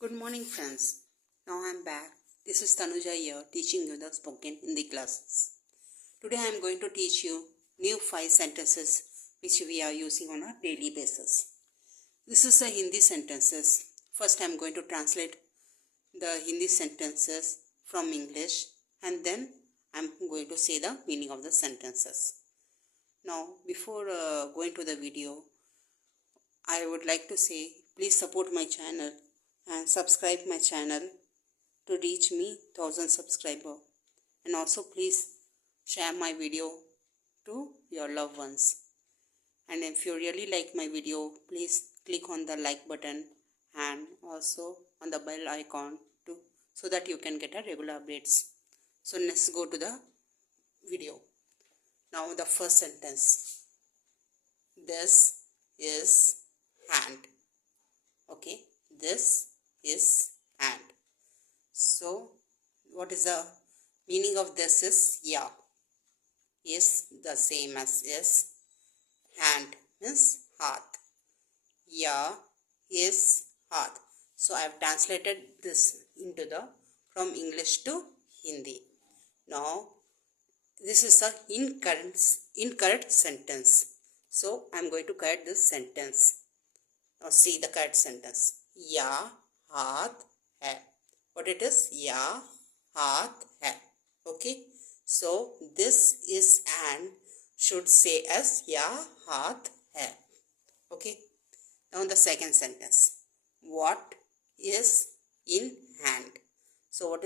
Good morning, friends. Now I am back. This is Tanuja here, teaching you the spoken Hindi classes. Today I am going to teach you new 5 sentences which we are using on a daily basis. This is the Hindi sentences. First I am going to translate the Hindi sentences from English and then I am going to say the meaning of the sentences. Now, before going to the video, I would like to say please support my channel and subscribe my channel to reach me 1000 subscriber, and also please share my video to your loved ones. And if you really like my video, please click on the like button and also on the bell icon so that you can get a regular updates. So let's go to the video. Now the first sentence. This is hand. Okay, this is hand. So what is the meaning of this is yeah. Is the same as is. Hand means haath. Yeah is haath. So I have translated this into the from English to Hindi. Now this is a incorrect sentence. So I am going to correct this sentence. Now see the correct sentence. Ya haath hai. What it is? Ya haath hai. Okay. So this is and should say as ya haath hai. Okay. Now the second sentence. What is in hand? So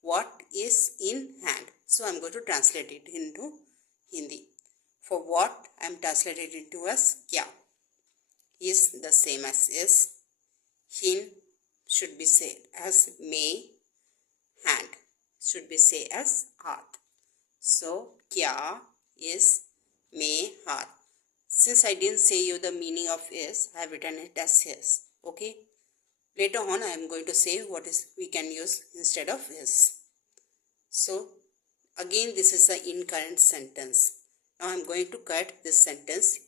what is in hand? So I am going to translate it into Hindi. For what I am translated into as kya. Is the same as is. Hin should be said as may. Hand should be said as haath. So kya is may haath. Since I didn't say you the meaning of is, I have written it as is. Okay. Later on I am going to say what is we can use instead of is. So again this is an incorrect sentence. Now I am going to cut this sentence.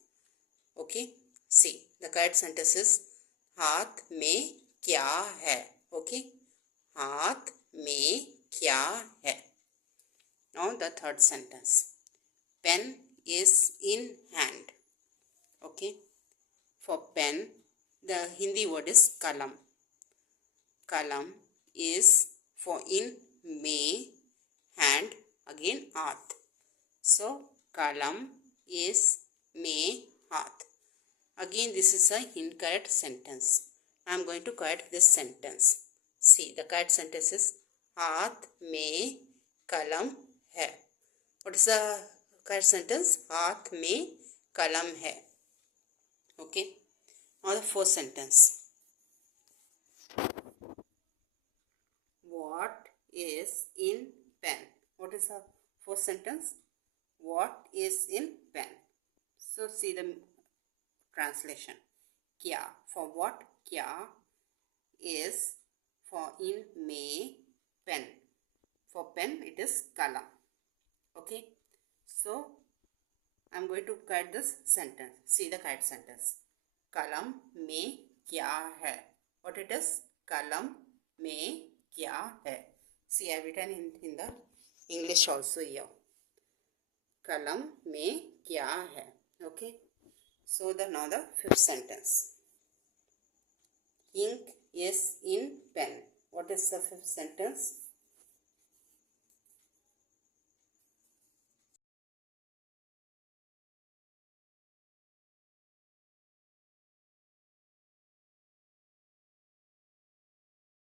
Okay. See, the correct sentence is हाथ में क्या है. Okay, हाथ में क्या है. Now the third sentence. Pen is in hand. Okay, for pen the Hindi word is kalam. Kalam is for in may, hand again haath. So kalam is may haath. Again this is a incorrect sentence. I am going to correct this sentence. See, the correct sentence is हाथ में कलम है. What is the correct sentence? हाथ में कलम है. Okay. Now the fourth sentence. What is in pen? What is the fourth sentence? What is in pen? So see the translation. Kya for what? Kya is for in may, pen. For pen it is kalam. Okay. So I am going to cut this sentence. See the correct sentence. Kalam में क्या है? What it is? Kalam में क्या है? See, I have written in the English also here. Kalam में क्या है? Okay. So now the fifth sentence. Ink is in pen. What is the fifth sentence?